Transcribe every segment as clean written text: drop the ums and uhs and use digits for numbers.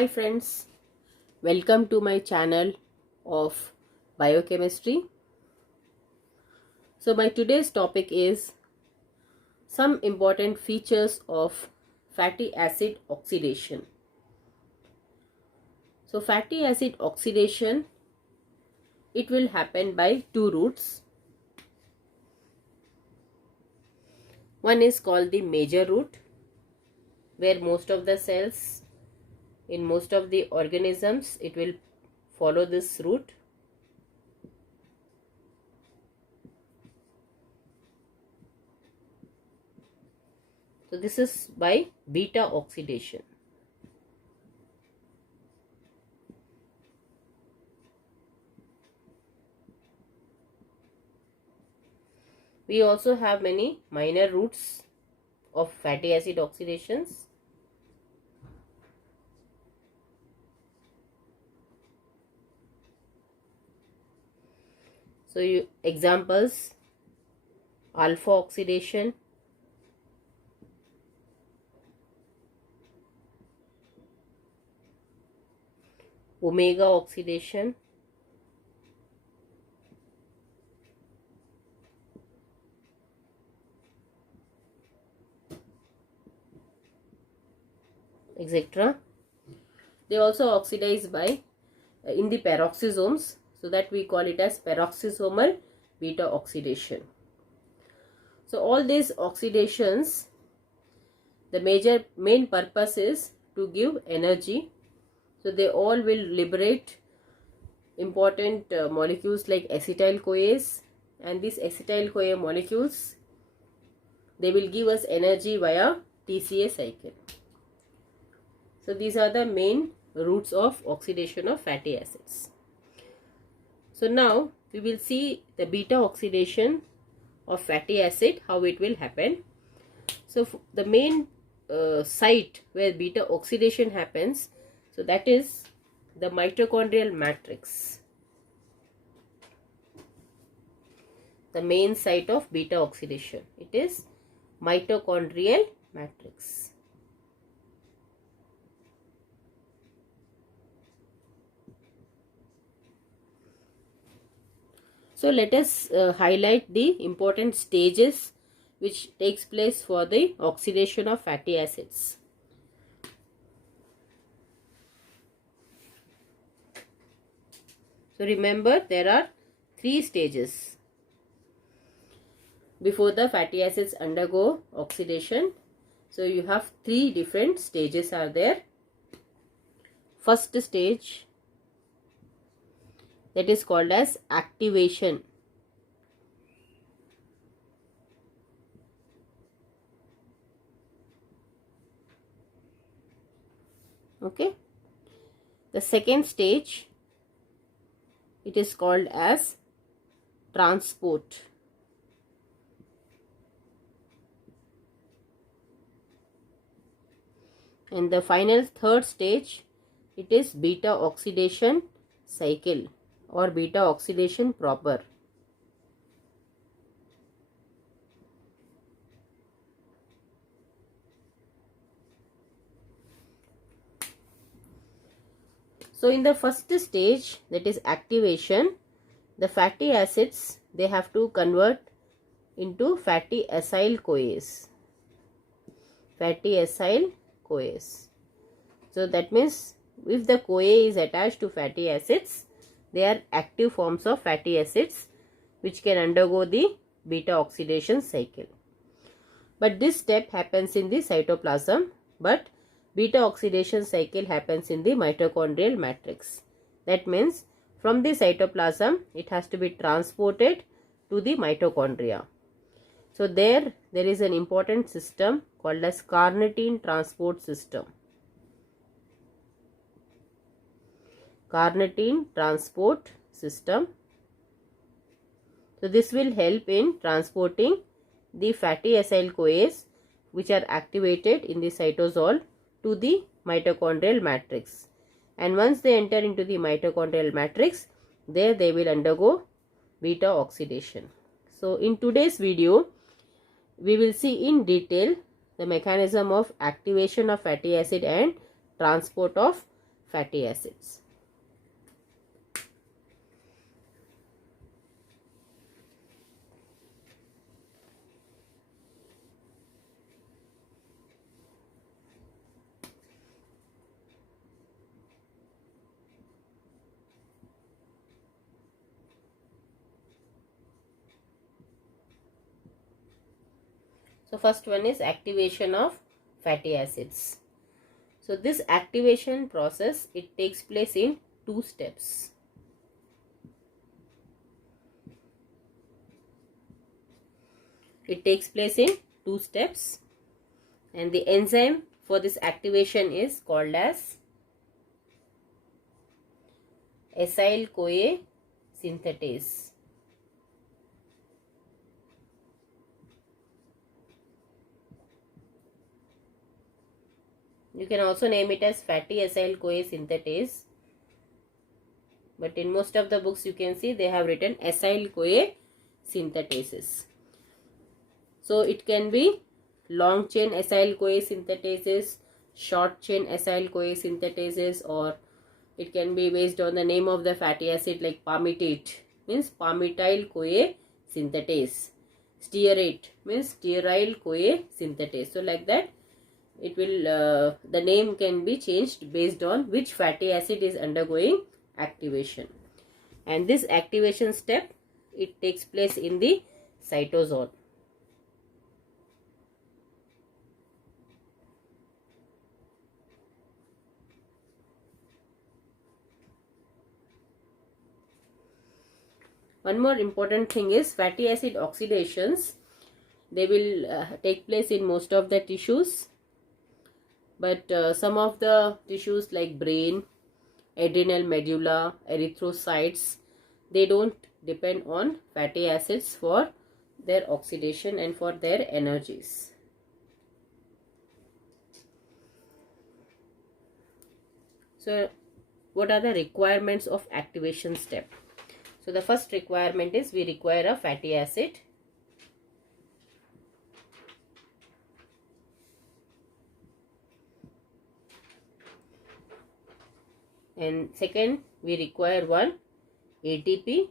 Hi friends, welcome to my channel of biochemistry. So my today's topic is some important features of fatty acid oxidation. So fatty acid oxidation, it will happen by two routes. One is called the major route, where most of the cells in most of the organisms it will follow this route. So this is by beta oxidation. We also have many minor routes of fatty acid oxidations. So examples: alpha oxidation, omega oxidation, etc. They also oxidize by in the peroxisomes, so that we call it as peroxisomal beta oxidation. So all these oxidations, the main purpose is to give energy. So they all will liberate important molecules like acetyl CoAs, and these acetyl CoA molecules, they will give us energy via TCA cycle. So these are the main routes of oxidation of fatty acids. So now we will see the beta oxidation of fatty acid, how it will happen. So the main site where beta oxidation happens, so that is the mitochondrial matrix. The main site of beta oxidation, it is mitochondrial matrix. So let us highlight the important stages which takes place for the oxidation of fatty acids. So remember, there are three stages before the fatty acids undergo oxidation. So you have three different stages are there. First stage, that is called as activation. Okay. The second stage, it is called as transport. And the final third stage, it is beta oxidation cycle or beta oxidation proper. So in the first stage, that is activation, the fatty acids, they have to convert into fatty acyl CoAs. Fatty acyl CoAs. So that means if the CoA is attached to fatty acids, they are active forms of fatty acids which can undergo the beta oxidation cycle. But this step happens in the cytoplasm, but beta oxidation cycle happens in the mitochondrial matrix. That means from the cytoplasm, it has to be transported to the mitochondria. So there is an important system called as carnitine transport system. Carnitine transport system. So this will help in transporting the fatty acyl CoAs which are activated in the cytosol to the mitochondrial matrix. And once they enter into the mitochondrial matrix, there they will undergo beta oxidation. So in today's video, we will see in detail the mechanism of activation of fatty acid and transport of fatty acids. So first one is activation of fatty acids. So this activation process, it takes place in two steps. It takes place in two steps, and the enzyme for this activation is called as acyl CoA synthetase. You can also name it as fatty acyl CoA synthetase, but in most of the books you can see they have written acyl CoA synthetases. So it can be long chain acyl CoA synthetases, short chain acyl CoA synthetases, or it can be based on the name of the fatty acid like palmitate means palmitoyl CoA synthetase. Stearate means stearyl CoA synthetase. So like that it will the name can be changed based on which fatty acid is undergoing activation. And this activation step, it takes place in the cytosol. One more important thing is fatty acid oxidations. They will take place in most of the tissues, but some of the tissues like brain, adrenal medulla, erythrocytes, they don't depend on fatty acids for their oxidation and for their energies. So what are the requirements of activation step? So the first requirement is we require a fatty acid. And second, we require one ATP.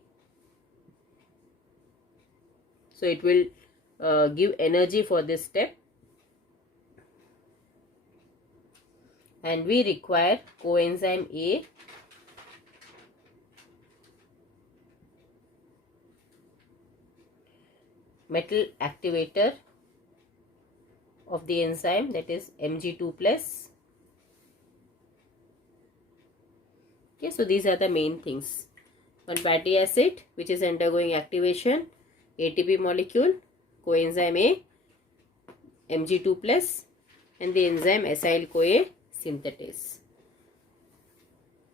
So it will give energy for this step. And we require coenzyme A. Metal activator of the enzyme, that is Mg2 plus. Okay, so these are the main things. One fatty acid which is undergoing activation, ATP molecule, coenzyme A, Mg2 plus, and the enzyme acyl CoA synthetase.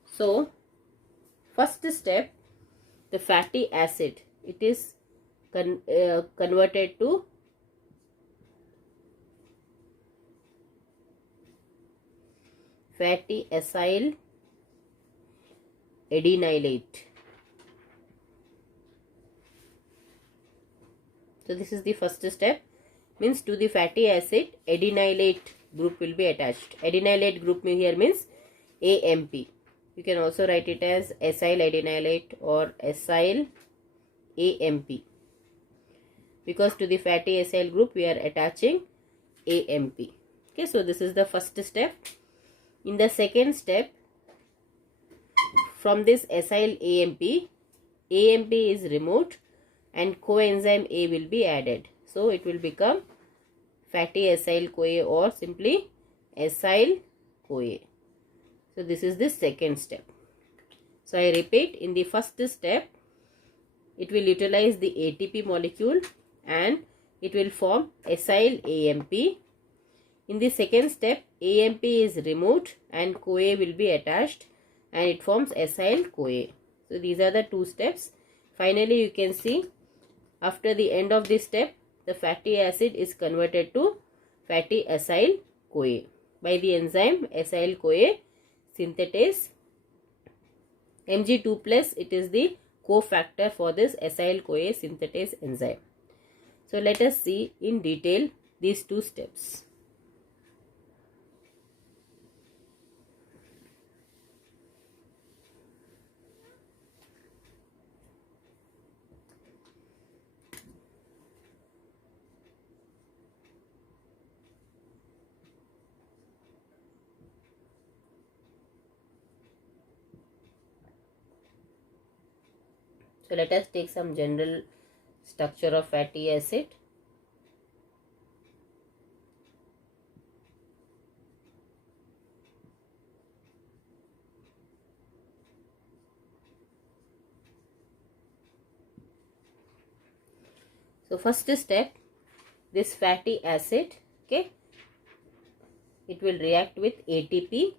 So first step, the fatty acid, it is converted to fatty acyl adenylate. So this is the first step, means to the fatty acid adenylate group will be attached. Adenylate group here means AMP. You can also write it as acyl adenylate or acyl AMP, because to the fatty acyl group we are attaching AMP. Okay, so this is the first step. In the second step, from this acyl AMP, AMP is removed and coenzyme A will be added. So it will become fatty acyl CoA or simply acyl CoA. So this is the second step. So I repeat, in the first step, it will utilize the ATP molecule and it will form acyl AMP. In the second step, AMP is removed and CoA will be attached and it forms acyl CoA. So these are the two steps. Finally, you can see after the end of this step, the fatty acid is converted to fatty acyl CoA by the enzyme acyl CoA synthetase. Mg2 plus, it is the cofactor for this acyl CoA synthetase enzyme. So let us see in detail these two steps. So let us take some general structure of fatty acid. So first step, this fatty acid, okay, it will react with ATP,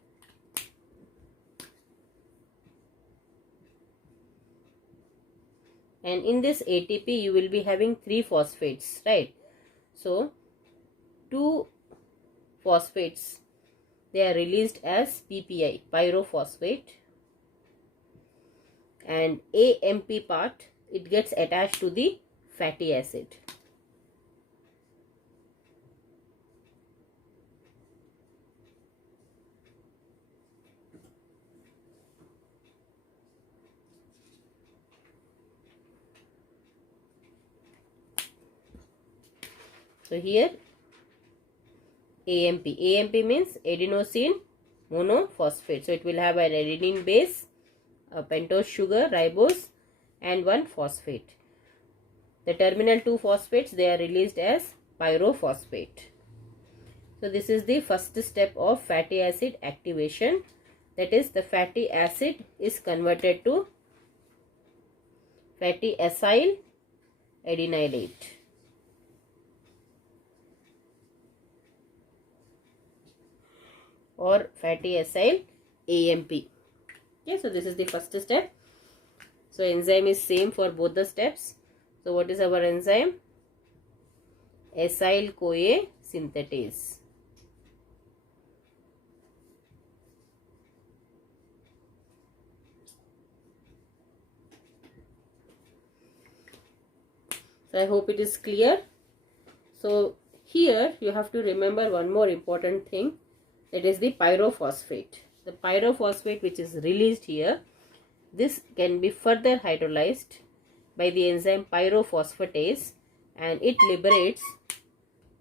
and in this ATP you will be having 3 phosphates, right? So 2 phosphates, they are released as PPI, pyrophosphate, and AMP part, it gets attached to the fatty acid. So here AMP means adenosine monophosphate. So it will have an adenine base, a pentose sugar, ribose, and 1 phosphate. The terminal 2 phosphates, they are released as pyrophosphate. So this is the first step of fatty acid activation. That is, the fatty acid is converted to fatty acyl adenylate. Or fatty acyl AMP. Okay, so this is the first step. So enzyme is same for both the steps. So what is our enzyme? Acyl CoA synthetase. So I hope it is clear. So here you have to remember one more important thing, that is the pyrophosphate. The pyrophosphate which is released here, this can be further hydrolyzed by the enzyme pyrophosphatase, and it liberates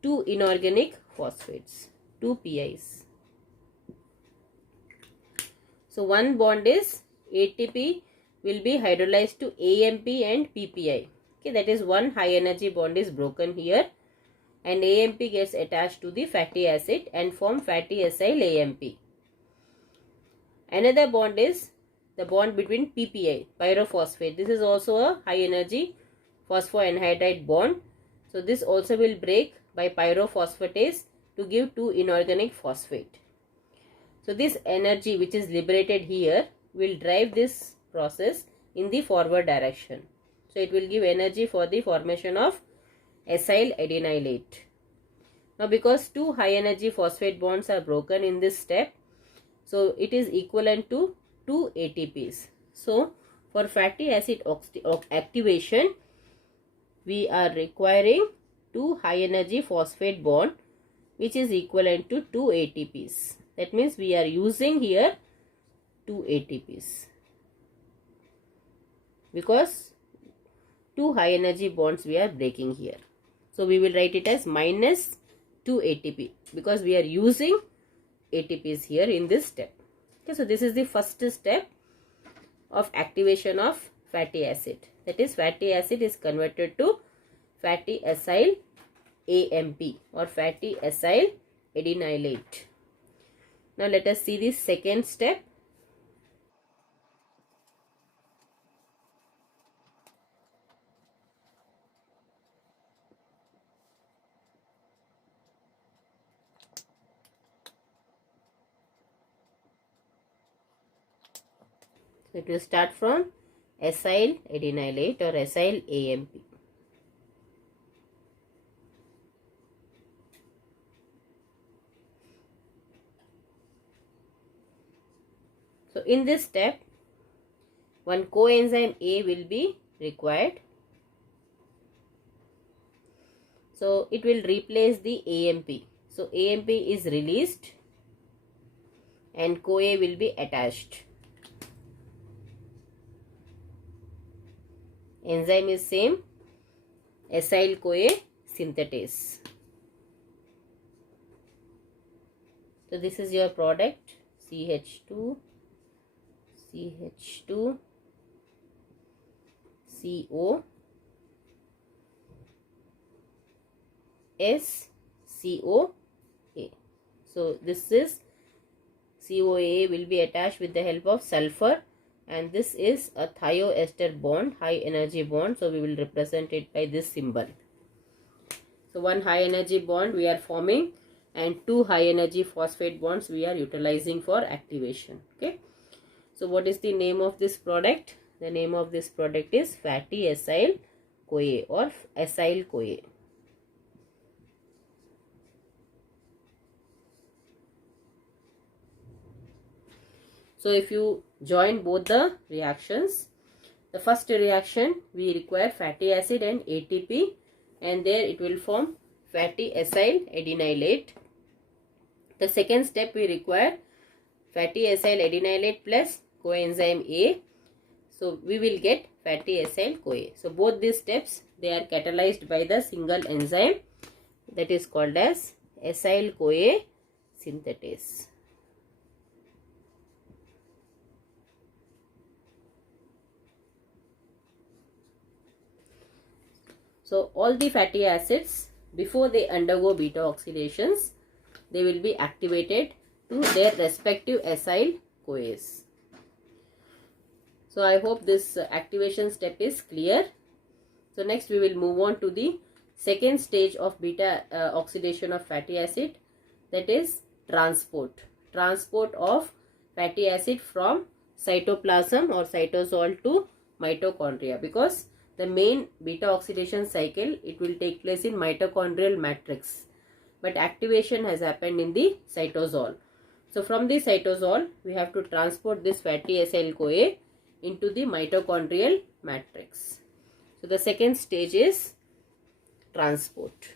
2 inorganic phosphates, 2 PIs. So one bond is ATP will be hydrolyzed to AMP and PPI. Okay, that is one high energy bond is broken here, and AMP gets attached to the fatty acid and form fatty acyl AMP. Another bond is the bond between PPI, pyrophosphate. This is also a high energy phosphoanhydride bond. So this also will break by pyrophosphatase to give 2 inorganic phosphate. So this energy which is liberated here will drive this process in the forward direction. So it will give energy for the formation of acyl adenylate. Now because 2 high energy phosphate bonds are broken in this step, so it is equivalent to 2 ATPs. So for fatty acid activation, we are requiring 2 high energy phosphate bond which is equivalent to 2 ATPs. That means we are using here 2 ATPs because 2 high energy bonds we are breaking here. So we will write it as minus 2 ATP because we are using ATPs here in this step. Okay, so this is the first step of activation of fatty acid. That is, fatty acid is converted to fatty acyl AMP or fatty acyl adenylate. Now let us see the second step. So it will start from acyl adenylate or acyl AMP. So in this step, one coenzyme A will be required. So it will replace the AMP. So AMP is released and CoA will be attached. Enzyme is same, acyl CoA synthetase. So this is your product, CH2, CH2, COSCOA. So this is COA will be attached with the help of sulfur, and this is a thioester bond, high energy bond. So we will represent it by this symbol. So one high energy bond we are forming, and two high energy phosphate bonds we are utilizing for activation. Okay. So what is the name of this product? The name of this product is fatty acyl CoA or acyl CoA. So if you join both the reactions, the first reaction we require fatty acid and ATP, and there it will form fatty acyl adenylate. The second step we require fatty acyl adenylate plus coenzyme A. So we will get fatty acyl CoA. So both these steps, they are catalyzed by the single enzyme that is called as acyl CoA synthetase. So all the fatty acids, before they undergo beta oxidations, they will be activated to their respective acyl CoAs. So I hope this activation step is clear. So next we will move on to the second stage of beta oxidation of fatty acid, that is transport. Transport of fatty acid from cytoplasm or cytosol to mitochondria, because the main beta oxidation cycle, it will take place in mitochondrial matrix, but activation has happened in the cytosol. So from the cytosol we have to transport this fatty acyl CoA into the mitochondrial matrix. So the second stage is transport.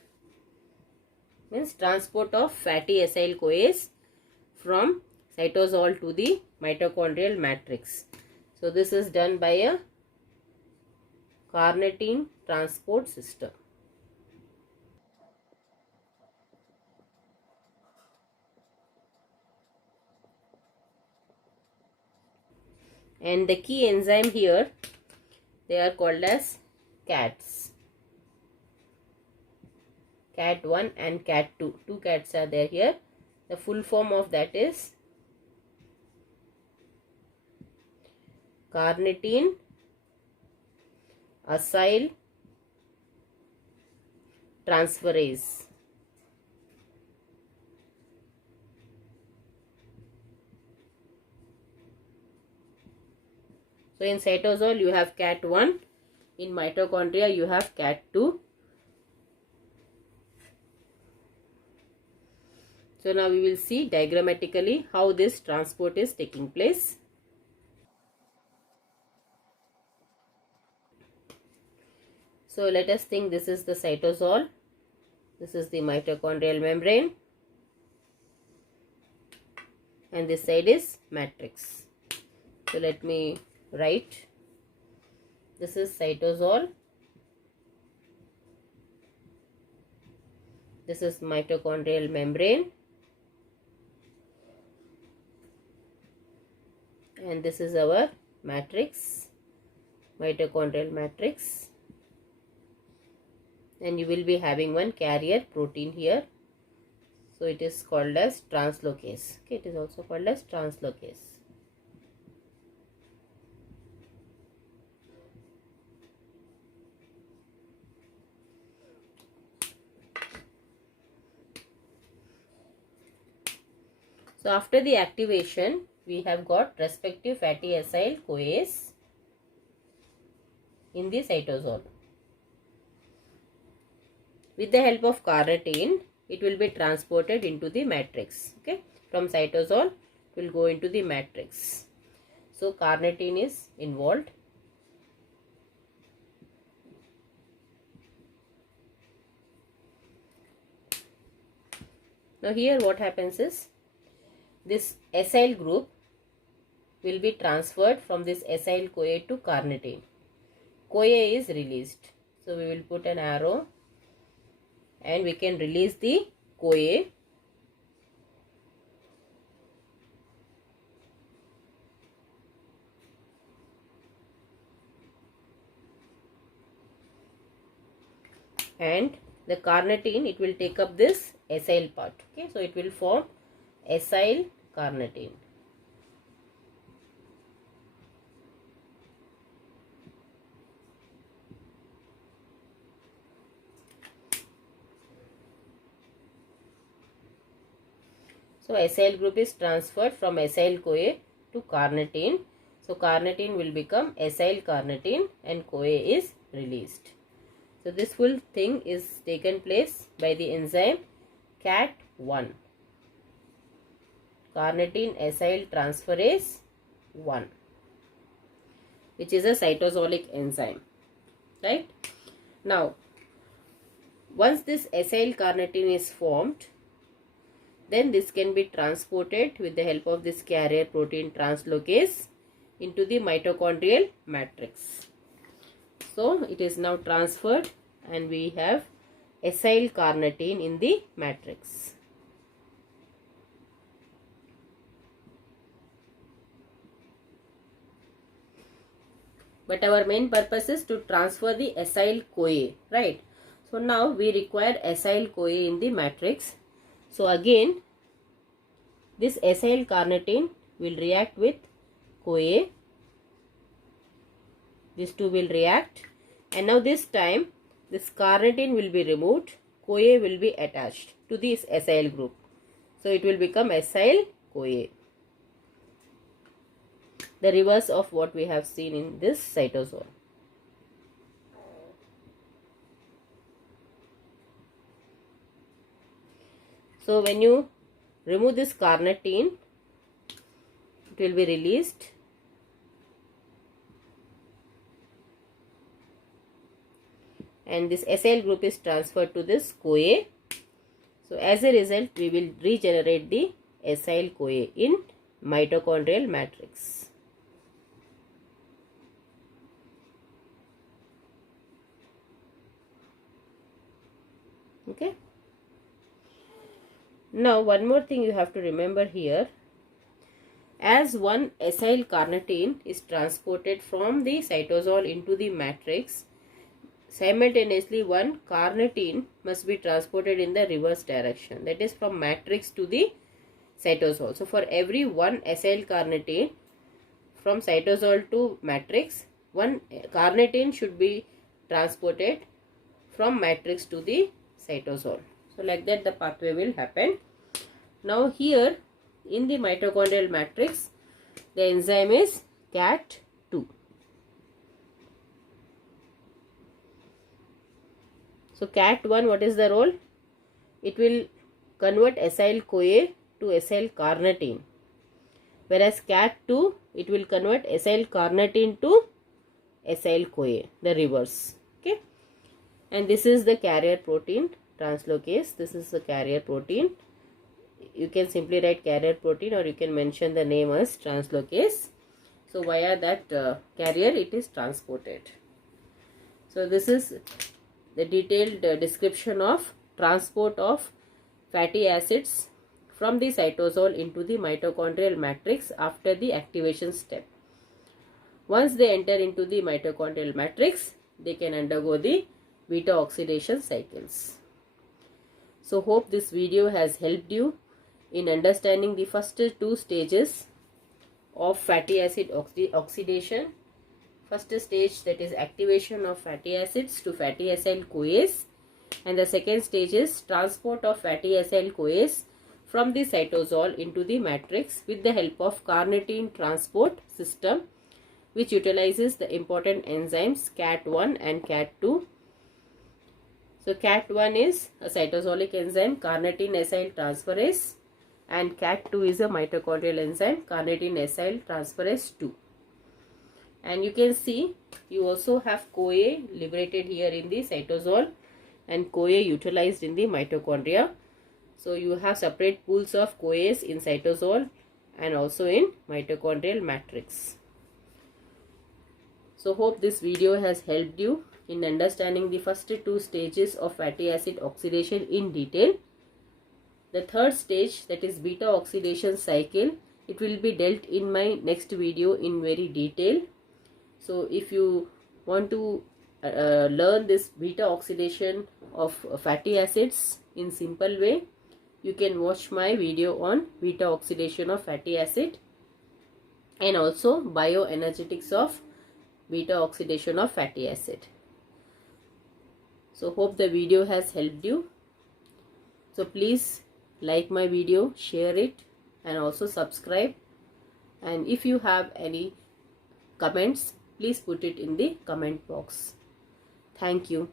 Means transport of fatty acyl CoAs from cytosol to the mitochondrial matrix. So this is done by a carnitine transport system. And the key enzyme here, they are called as CATs. CAT1 and CAT2. Two CATs are there here. The full form of that is carnitine acyl transferase. So in cytosol you have CAT1, in mitochondria you have CAT2. So now we will see diagrammatically how this transport is taking place. So let us think, this is the cytosol, this is the mitochondrial membrane, and this side is matrix. So let me write, this is cytosol, this is mitochondrial membrane, and this is our matrix, mitochondrial matrix. And you will be having one carrier protein here. So it is called as translocase. Okay, it is also called as translocase. So after the activation, we have got respective fatty acyl CoAs in the cytosol. With the help of carnitine, it will be transported into the matrix. Okay, from cytosol it will go into the matrix. So carnitine is involved. Now here what happens is, this acyl group will be transferred from this acyl CoA to carnitine. CoA is released. So we will put an arrow and we can release the CoA. and the carnitine, it will take up this acyl part. Okay, so it will form acyl carnitine. So acyl group is transferred from acyl CoA to carnitine. So carnitine will become acyl carnitine and CoA is released. So this full thing is taken place by the enzyme CAT1, carnitine acyl transferase 1, which is a cytosolic enzyme, right? Now, once this acyl carnitine is formed, then this can be transported with the help of this carrier protein translocase into the mitochondrial matrix. So it is now transferred and we have acyl carnitine in the matrix. But our main purpose is to transfer the acyl CoA, right? So now we require acyl CoA in the matrix. So again, this acyl carnitine will react with CoA. These two will react, and now this time this carnitine will be removed, CoA will be attached to this acyl group. So it will become acyl CoA. The reverse of what we have seen in this cytosol. So when you remove this carnitine, it will be released, and this acyl group is transferred to this CoA. So as a result, we will regenerate the acyl CoA in mitochondrial matrix. Okay. Now one more thing you have to remember here. As one acyl carnitine is transported from the cytosol into the matrix, simultaneously one carnitine must be transported in the reverse direction, that is from matrix to the cytosol. So for every one acyl carnitine from cytosol to matrix, one carnitine should be transported from matrix to the cytosol. So like that the pathway will happen. Now here in the mitochondrial matrix, the enzyme is CAT2. So CAT1, what is the role? It will convert acyl CoA to acyl carnitine, whereas CAT2, it will convert acyl carnitine to acyl CoA, the reverse. Okay, and this is the carrier protein translocase. This is the carrier protein. You can simply write carrier protein, or you can mention the name as translocase. So via that carrier it is transported. So this is the detailed description of transport of fatty acids from the cytosol into the mitochondrial matrix after the activation step. Once they enter into the mitochondrial matrix, they can undergo the beta oxidation cycles. So hope this video has helped you in understanding the first two stages of fatty acid oxidation. First stage, that is activation of fatty acids to fatty acyl CoAs, and the second stage is transport of fatty acyl CoAs from the cytosol into the matrix with the help of carnitine transport system, which utilizes the important enzymes CAT1 and CAT2. So CAT1 is a cytosolic enzyme, carnitine acyl transferase, and CAT2 is a mitochondrial enzyme, carnitine acyl transferase 2. And you can see you also have CoA liberated here in the cytosol and CoA utilized in the mitochondria. So you have separate pools of CoAs in cytosol and also in mitochondrial matrix. So hope this video has helped you in understanding the first two stages of fatty acid oxidation in detail. The third stage, that is beta oxidation cycle, it will be dealt in my next video in very detail. So if you want to learn this beta oxidation of fatty acids in simple way, you can watch my video on beta oxidation of fatty acid and also bioenergetics of beta oxidation of fatty acid. So hope the video has helped you. So please like my video, share it and also subscribe. And if you have any comments, please put it in the comment box. Thank you.